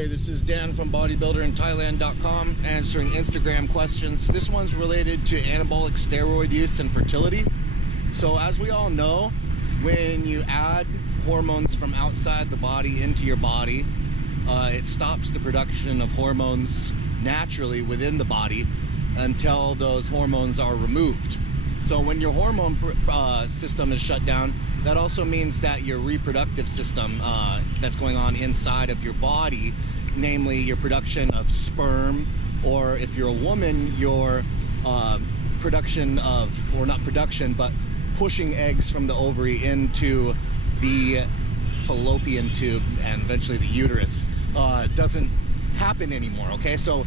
Hey, this is Dan from bodybuilderinthailand.com answering Instagram questions. This one's related to anabolic steroid use and fertility. So as we all know, when you add hormones from outside the body into your body, it stops the production of hormones naturally within the body until those hormones are removed. So when your hormone system is shut down, that also means that your reproductive system that's going on inside of your body, namely your production of sperm, or if you're a woman, your production of, or not production, but pushing eggs from the ovary into the fallopian tube and eventually the uterus, doesn't happen anymore, okay? So,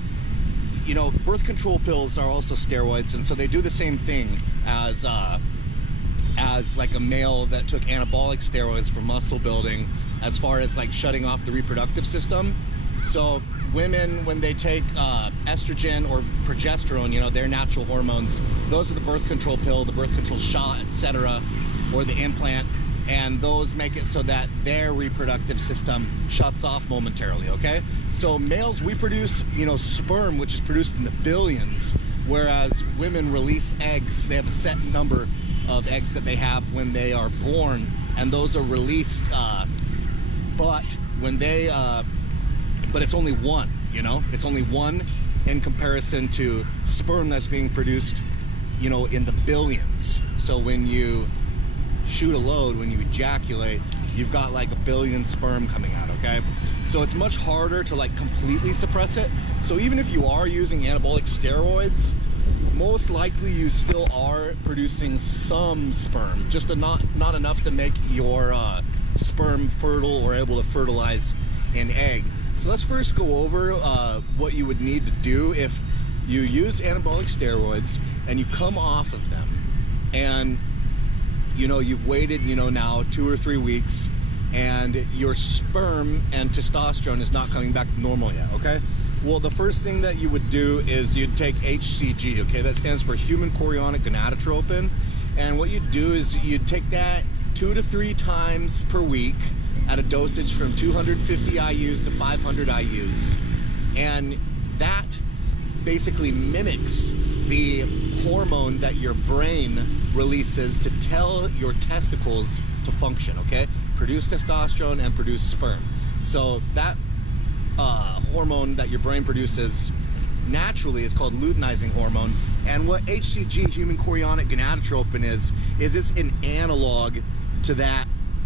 you know, birth control pills are also steroids, and so they do the same thing as like a male that took anabolic steroids for muscle building, as far as like shutting off the reproductive system. So women, when they take estrogen or progesterone, you know, their natural hormones, those are the birth control pill, the birth control shot, etc., or the implant, and those make it so that their reproductive system shuts off momentarily, okay? So males, we produce, you know, sperm, which is produced in the billions, whereas women release eggs. They have a set number of eggs that they have when they are born, and those are released, but when they, but it's only one, you know? It's only one in comparison to sperm that's being produced, you know, in the billions. So when you shoot a load, when you ejaculate, you've got like a billion sperm coming out, okay? So it's much harder to like completely suppress it. So even if you are using anabolic steroids, most likely you still are producing some sperm, just not enough to make your sperm fertile or able to fertilize an egg. So let's first go over what you would need to do if you use anabolic steroids and you come off of them, and you know, you've waited, you know, now 2 or 3 weeks, and your sperm and testosterone is not coming back to normal yet, okay? Well, the first thing that you would do is you'd take HCG, okay? That stands for human chorionic gonadotropin. And what you'd do is you'd take that 2 to 3 times per week at a dosage from 250 IUs to 500 IUs. And that basically mimics the hormone that your brain releases to tell your testicles to function, okay? Produce testosterone and produce sperm. So that hormone that your brain produces naturally is called luteinizing hormone. And what HCG, human chorionic gonadotropin, is it's an analog to that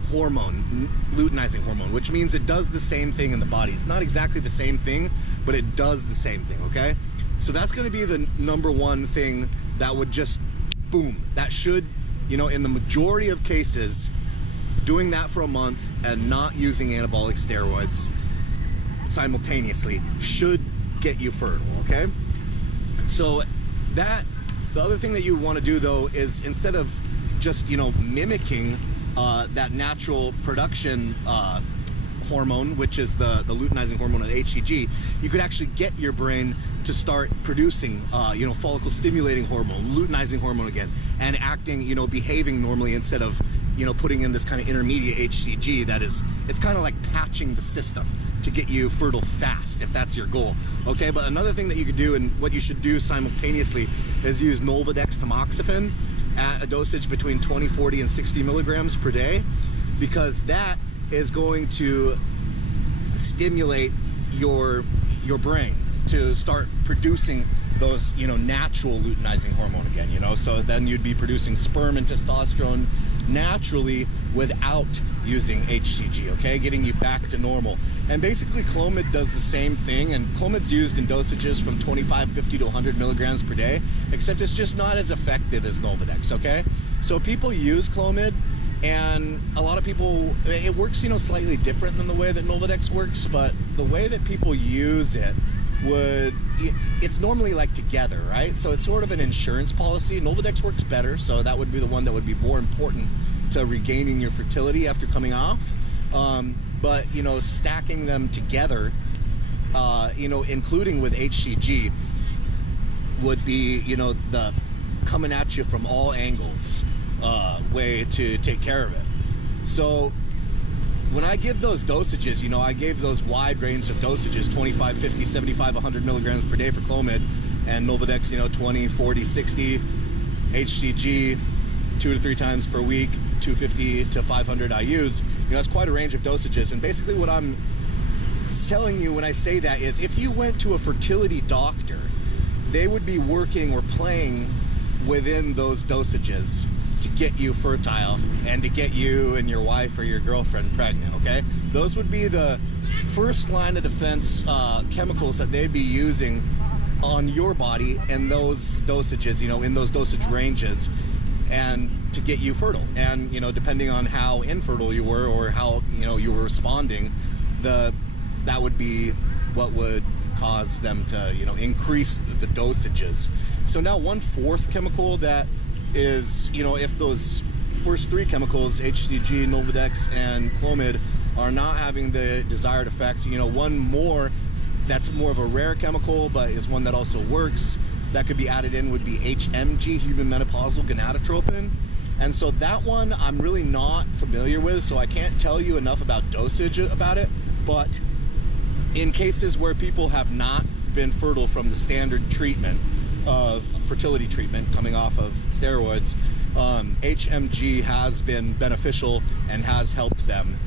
hormone, luteinizing hormone, which means it does the same thing in the body. It's not exactly the same thing, but it does the same thing, okay? So that's going to be the number one thing that would just, boom, that should, you know, in the majority of cases, doing that for a month and not using anabolic steroids simultaneously should get you fertile, okay? So that, the other thing that you want to do though is, instead of just, you know, mimicking that natural production hormone, which is the luteinizing hormone of HCG, you could actually get your brain to start producing, you know, follicle stimulating hormone, luteinizing hormone again, and acting, you know, behaving normally, instead of, you know, putting in this kind of intermediate HCG that is, it's kind of like patching the system to get you fertile fast, if that's your goal, okay? But another thing that you could do, and what you should do simultaneously, is use nolvadex tamoxifen at a dosage between 20, 40, and 60 milligrams per day, because that is going to stimulate your brain to start producing those, you know, natural luteinizing hormone again, you know? So then you'd be producing sperm and testosterone naturally without using HCG, okay? Getting you back to normal. And basically clomid does the same thing, and clomid's used in dosages from 25, 50 to 100 milligrams per day, except it's just not as effective as nolvadex, okay? So people use clomid, and a lot of people, it works, you know, slightly different than the way that nolvadex works, but the way that people use it it's normally like together, right? So it's sort of an insurance policy. Nolvadex works better, so that would be the one that would be more important to regaining your fertility after coming off. But, you know, stacking them together, you know, including with HCG, would be, you know, the coming at you from all angles way to take care of it. So when I give those dosages, you know, I gave those wide range of dosages, 25, 50, 75, 100 milligrams per day for clomid, and nolvadex, you know, 20, 40, 60, HCG 2 to 3 times per week, 250 to 500 IUs. You know, that's quite a range of dosages. And basically what I'm telling you when I say that is, if you went to a fertility doctor, they would be working or playing within those dosages to get you fertile and to get you and your wife or your girlfriend pregnant, okay? Those would be the first line of defense chemicals that they'd be using on your body in those dosages, you know, in those dosage ranges, and to get you fertile. And, you know, depending on how infertile you were or how, you know, you were responding, that would be what would cause them to, you know, increase the dosages. So now 1/4 chemical that is, you know, if those first 3 chemicals, HCG, nolvadex, and clomid, are not having the desired effect, you know, one more that's more of a rare chemical but is one that also works that could be added in would be HMG, human menopausal gonadotropin. And so that one I'm really not familiar with, so I can't tell you enough about dosage about it. But in cases where people have not been fertile from the standard treatment of fertility treatment coming off of steroids, HMG has been beneficial and has helped them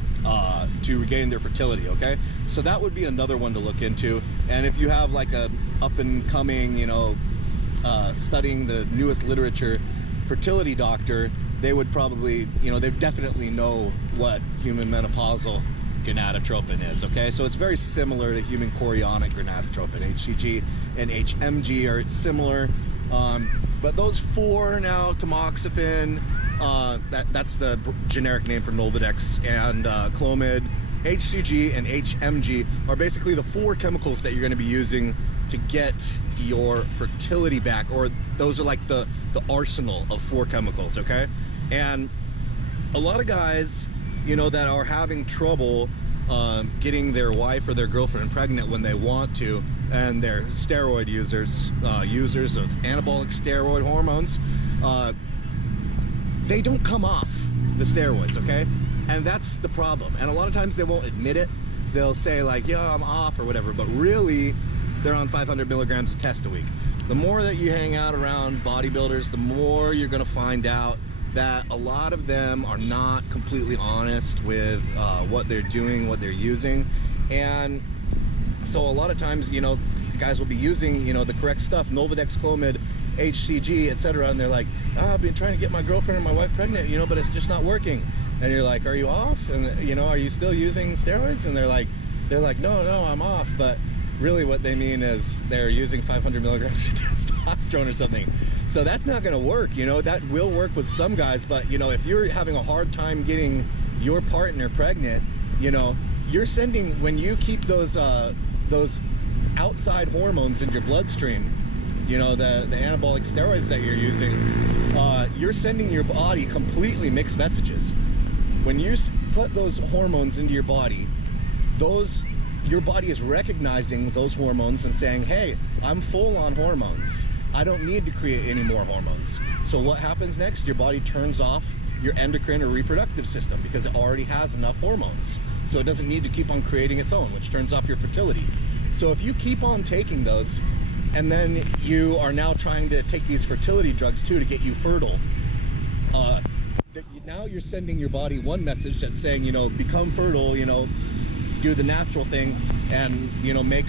to regain their fertility, okay? So that would be another one to look into. And if you have like a up and coming, you know, studying the newest literature fertility doctor, they would probably, you know, they definitely know what human menopausal gonadotropin is, okay? So it's very similar to human chorionic gonadotropin. HCG and HMG are similar, but those 4 now, tamoxifen, that's the generic name for nolvadex, and clomid, HCG, and HMG are basically the 4 chemicals that you're going to be using to get your fertility back, or those are like the arsenal of 4 chemicals, okay? And a lot of guys, you know, that are having trouble getting their wife or their girlfriend pregnant when they want to, and they're steroid users, users of anabolic steroid hormones, they don't come off the steroids, okay? And that's the problem. And a lot of times they won't admit it. They'll say like, yeah, I'm off or whatever, but really they're on 500 milligrams of test a week. The more that you hang out around bodybuilders, the more you're gonna find out that a lot of them are not completely honest with what they're doing, what they're using. And so a lot of times, you know, guys will be using, you know, the correct stuff, nolvadex, clomid, HCG, etc., and they're like, I've been trying to get my girlfriend or my wife pregnant, you know, but it's just not working. And you're like, are you off? And, you know, are you still using steroids? And they're like, no, I'm off. But really what they mean is they're using 500 milligrams of testosterone or something. So that's not going to work. You know, that will work with some guys, but, you know, if you're having a hard time getting your partner pregnant, you know, you're sending, when you keep those outside hormones in your bloodstream, you know, the anabolic steroids that you're using, you're sending your body completely mixed messages. When you put those hormones into your body, your body is recognizing those hormones and saying, hey, I'm full on hormones. I don't need to create any more hormones. So what happens next? Your body turns off your endocrine or reproductive system because it already has enough hormones. So it doesn't need to keep on creating its own, which turns off your fertility. So if you keep on taking those, and then you are now trying to take these fertility drugs too to get you fertile, now you're sending your body one message that's saying, you know, become fertile, you know, do the natural thing and, you know, make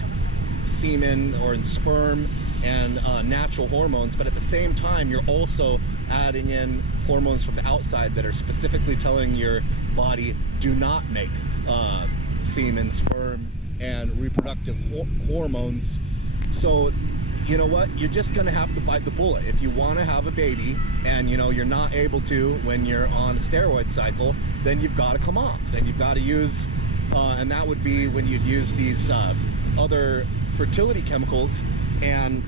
semen or sperm and natural hormones. But at the same time, you're also adding in hormones from the outside that are specifically telling your body, do not make semen, sperm, and reproductive hormones. So, you know what? You're just going to have to bite the bullet. If you want to have a baby and, you know, you're not able to when you're on a steroid cycle, then you've got to come off. Then you've got to use, and that would be when you'd use these other fertility chemicals, and,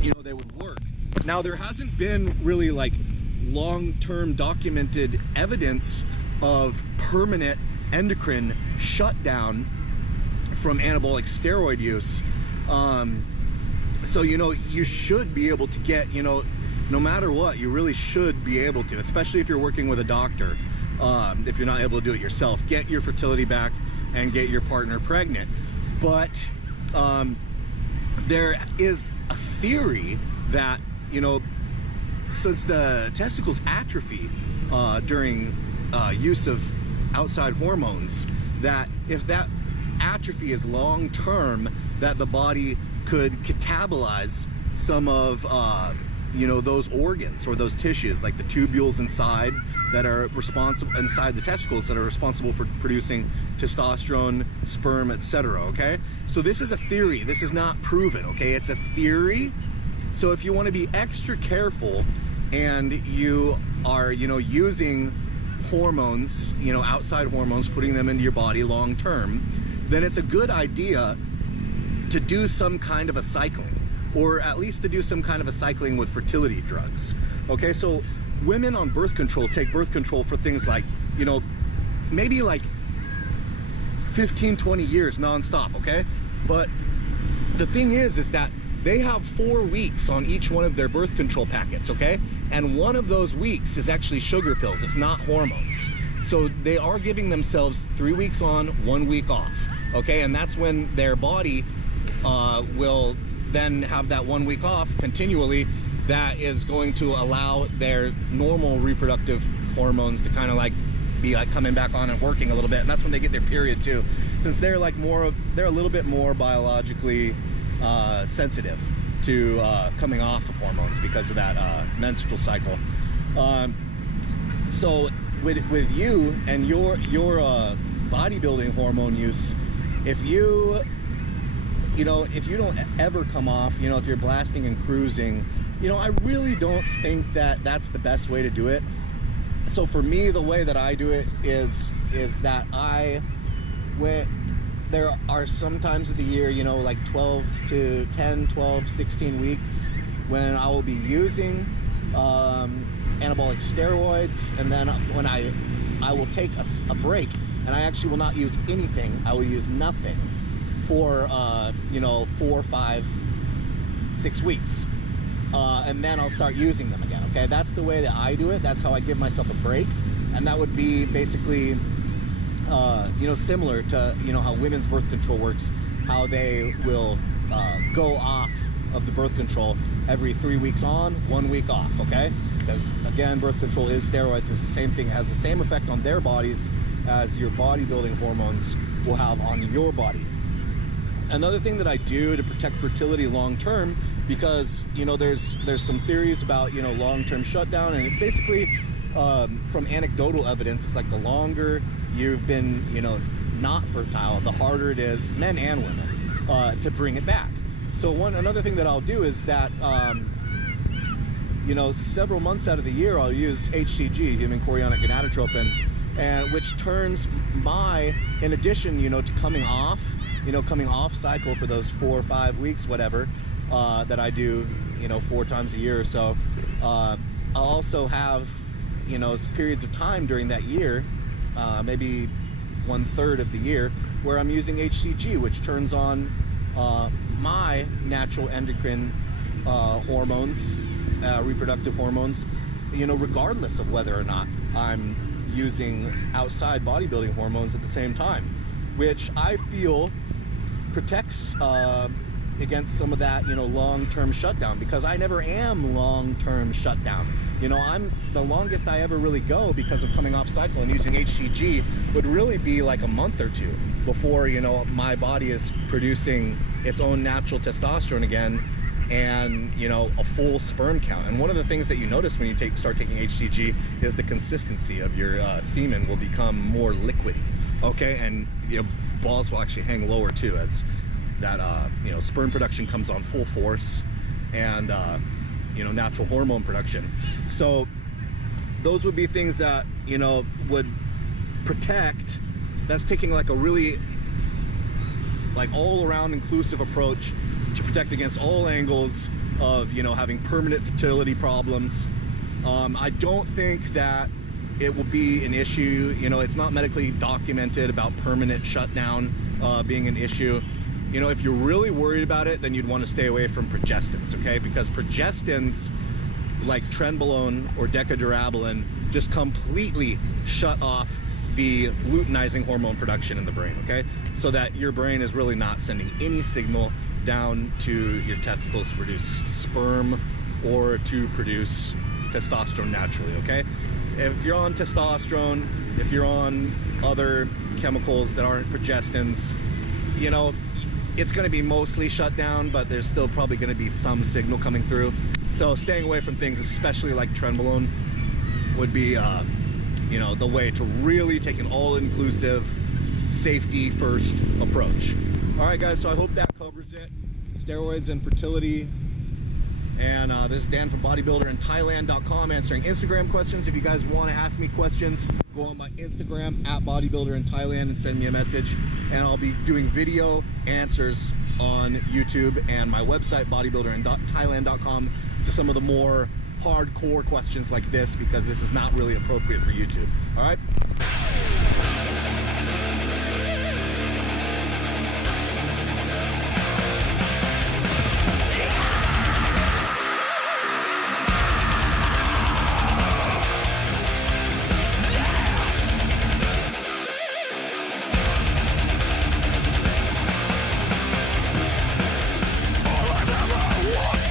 you know, they would work. Now, there hasn't been really like long-term documented evidence of permanent endocrine shutdown from anabolic steroid use. So, you know, you should be able to get, you know, no matter what, you really should be able to, especially if you're working with a doctor, if you're not able to do it yourself. Get your fertility back and get your partner pregnant. But there is a theory that, you know, since the testicles atrophy during use of outside hormones, that if that atrophy is long-term, that the body could catabolize some of you know, those organs or those tissues, like the tubules inside that are responsible, inside the testicles, that are responsible for producing testosterone, sperm, etc. Okay, so this is a theory. This is not proven. Okay, it's a theory. So if you want to be extra careful and you are, you know, using hormones, you know, outside hormones, putting them into your body long term, then it's a good idea to do some kind of a cycling, or at least to do some kind of a cycling with fertility drugs. Okay, so women on birth control take birth control for things like, you know, maybe like 15, 20 years nonstop, okay? But the thing is that they have 4 weeks on each one of their birth control packets, okay? And one of those weeks is actually sugar pills, it's not hormones. So they are giving themselves 3 weeks on, 1 week off, okay? And that's when their body will then have that 1 week off continually. That is going to allow their normal reproductive hormones to kind of like be like coming back on and working a little bit. And that's when they get their period too, since they're like they're a little bit more biologically sensitive to coming off of hormones because of that menstrual cycle. So with you and your bodybuilding hormone use, if you don't ever come off, you know, if you're blasting and cruising, you know, I really don't think that that's the best way to do it. So for me, the way that I do it is that there are some times of the year, you know, like 10, 12, 16 weeks when I will be using anabolic steroids, and then when I will take a break, and I actually will not use anything. I will use nothing for you know, 4, 5, 6 weeks, and then I'll start using them again. Okay, that's the way that I do it. That's how I give myself a break, and that would be basically you know, similar to, you know, how women's birth control works, how they will go off of the birth control every 3 weeks on, 1 week off. Okay, because again, birth control is steroids. It's the same thing. It has the same effect on their bodies as your bodybuilding hormones will have on your body. Another thing that I do to protect fertility long term, because, you know, there's some theories about, you know, long-term shutdown, and it basically from anecdotal evidence, it's like the longer you've been, you know, not fertile, the harder it is, men and women, to bring it back. So another thing that I'll do is that you know, several months out of the year I'll use HCG, human chorionic gonadotropin, and which turns in addition, you know, to coming off cycle for those 4 or 5 weeks, whatever, that I do, you know, 4 times a year or so. I'll also have, you know, periods of time during that year, maybe 1/3 of the year, where I'm using HCG, which turns on my natural endocrine hormones, reproductive hormones, you know, regardless of whether or not I'm using outside bodybuilding hormones at the same time, which I feel protects against some of that, you know, long-term shutdown, because I never am long-term shutdown. You know, the longest I ever really go because of coming off cycle and using HCG would really be like a month or 2 before, you know, my body is producing its own natural testosterone again, and, you know, a full sperm count. And one of the things that you notice when you start taking HCG is the consistency of your semen will become more liquidy, okay? And your balls will actually hang lower too, as that you know, sperm production comes on full force, and you know, natural hormone production. So those would be things that, you know, would protect. That's taking like a really like all-around inclusive approach to protect against all angles of, you know, having permanent fertility problems. I don't think that it will be an issue. You know, it's not medically documented about permanent shutdown being an issue. You know, if you're really worried about it, then you'd want to stay away from progestins, okay? Because progestins like trenbolone or decadurabolin just completely shut off the luteinizing hormone production in the brain, okay? So that your brain is really not sending any signal down to your testicles to produce sperm or to produce testosterone naturally, okay? If you're on testosterone, if you're on other chemicals that aren't progestins, you know, it's going to be mostly shut down, but there's still probably going to be some signal coming through. So staying away from things, especially like trenbolone, would be, you know, the way to really take an all-inclusive, safety-first approach. All right, guys, so I hope that covers it. Steroids and fertility. And this is Dan from bodybuilderintthailand.com answering Instagram questions. If you guys want to ask me questions, go on my Instagram at bodybuilderinthailand and send me a message. And I'll be doing video answers on YouTube and my website, bodybuilderinthailand.com, to some of the more hardcore questions like this, because this is not really appropriate for YouTube. All right?